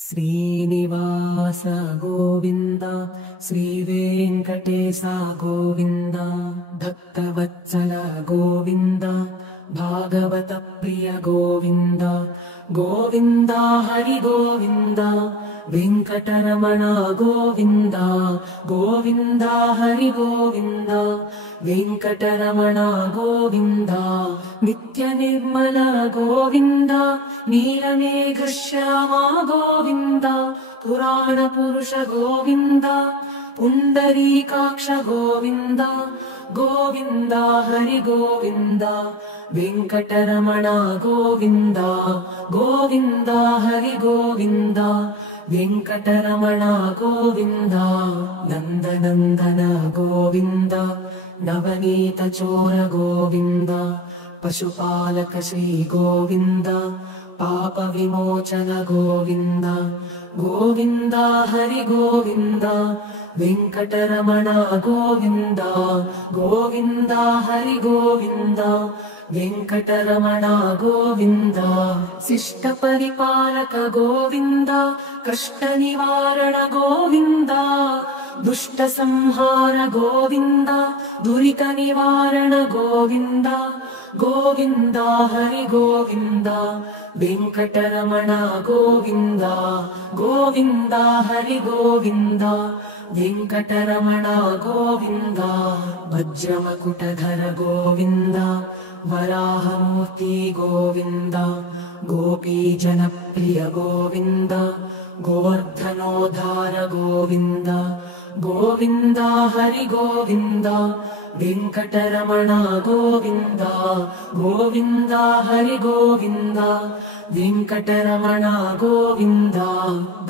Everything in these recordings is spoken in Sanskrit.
श्रीनिवास गोविन्द श्रीवेङ्कटेश गोविन्द भक्तवत्सल गोविन्द भागवत प्रिय गोविन्द गोविन्द हरि गोविन्द वेङ्कटरमण गोविन्द गोविन्द हरि गोविन्द वेङ्कटरमण गोविन्द नित्यनिर्मल गोविन्द नीलमेघश्यामा गोविन्द पुराणपुरुष गोविन्द पुण्डरीकाक्ष गोविन्द गोविन्द हरि गोविन्द वेङ्कटरमण गोविन्द गोविन्द हरि गोविन्द वेङ्कटरमण गोविन्द नन्दनन्दन गोविन्द नवनीतचोर गोविन्द पशुपालक श्री गोविन्द पापविमोचन गोविन्द गोविन्द हरि गोविन्द वेङ्कटरमण गोविन्द गोविन्द हरि गोविन्द वेङ्कटरमण गोविन्द शिष्टपरिपालक गोविन्द कष्टनिवारण गोविन्द दुष्टसंहार गोविन्द दुरितनिवारण गोविन्द गोविन्द हरि गोविन्द वेङ्कटरमण गोविन्द गोविन्द हरि गोविन्द वेङ्कटरमण गोविन्द वज्रमकुटधर गोविन्द वराहमूर्ति गोविन्द गोपीजनप्रिय गोविन्द गोवर्धनोद्धार गोविन्द गोविन्द हरि गोविन्द वेङ्कटरमण गोविन्द गोविन्द हरि गोविन्द वेङ्कटरमण गोविन्द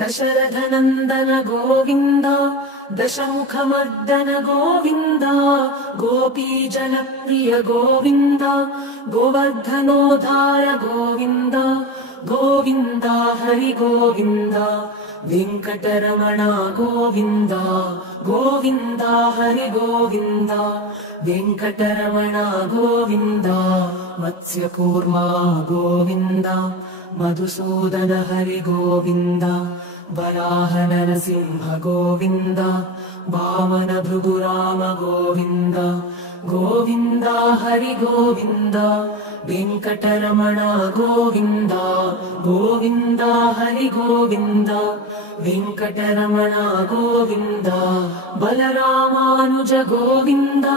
दशरथनन्दन गोविन्द दशमुखमर्दन गोविन्द गोपीजनप्रिय गोविन्द गोवर्धनोद्धार गोविन्द गोविन्द हरि गोविन्द वेङ्कटरमण गोविन्द गोविन्द हरि गोविन्द वेङ्कटरमण गोविन्द मत्स्यकूर्मा गोविन्द मधुसूदन हरि गोविन्द वराह नरसिंह गोविन्द वामन भृगुराम गोविन्द गोविन्द हरि गोविन्द वेङ्कटरमण गोविन्द गोविन्द हरि गोविन्द वेङ्कटरमण गोविन्द बलरामानुज गोविन्द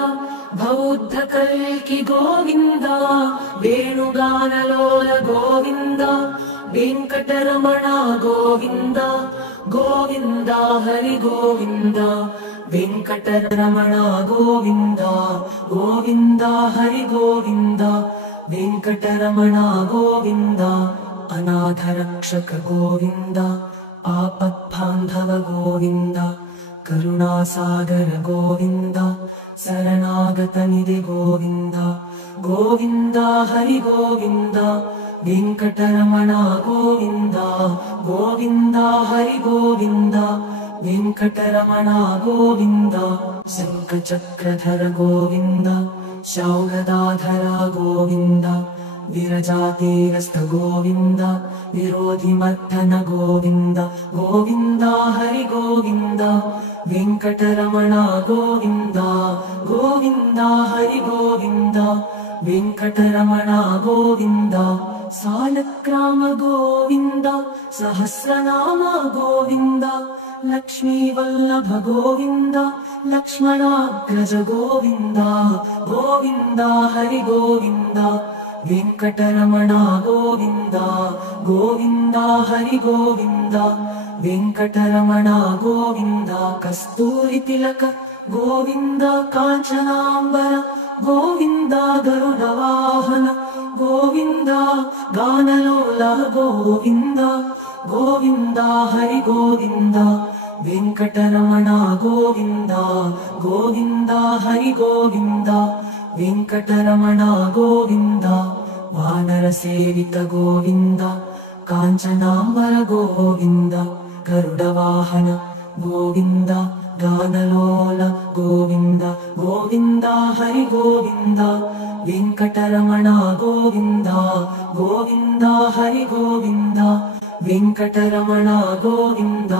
बौद्धकल्कि गोविन्द वेणुगानलोल गोविन्द वेङ्कटरमण गोविन्द गोविन्द हरि गोविन्द वेङ्कटरमण गोविन्द गोविन्द हरि गोविन्द वेङ्कटरमण गोविन्द अनाथरक्षक गोविन्द आपद्बान्धव गोविन्द करुणासागर गोविन्द शरणागतनिधि गोविन्द गोविन्द हरि गोविन्द वेङ्कटरमण गोविन्द गोविन्द हरि गोविन्द वेङ्कटरमण गोविन्द शङ्खचक्रधर गोविन्द शौगदाधर गोविन्द विरजातीरस्थ गोविन्द विरोधिमर्दन गोविन्द गोविन्द हरि गोविन्द वेङ्कटरमण गोविन्द गोविन्द हरि गोविन्द वेङ्कटरमण गोविन्द सालग्राम गोविन्द सहस्रनाम गोविन्द लक्ष्मीवल्लभ गोविन्द लक्ष्मणाग्रज गोविन्द गोविन्द हरि गोविन्द वेङ्कटरमण गोविन्द गोविन्द हरि गोविन्द वेङ्कटरमण गोविन्द कस्तूरितिलक गोविन्द काञ्चनाम्बर गोविन्द गरुडवाहन गोविन्द गानलोल गोविन्द गोविन्द हरि गोविन्द वेङ्कटरमण गोविन्द गोविन्द हरि गोविन्द वेङ्कटरमण गोविन्द वानरसेवित गोविन्द काञ्चनाम्बर गोविन्द गरुडवाहन गोविन्द गानलोल गोविन्द गोविन्द हरि गोविन्द वेङ्कटरमण गोविन्द गोविन्द हरि गोविन्द ವೆಂಕಟರಮಣ ಗೋವಿಂದ.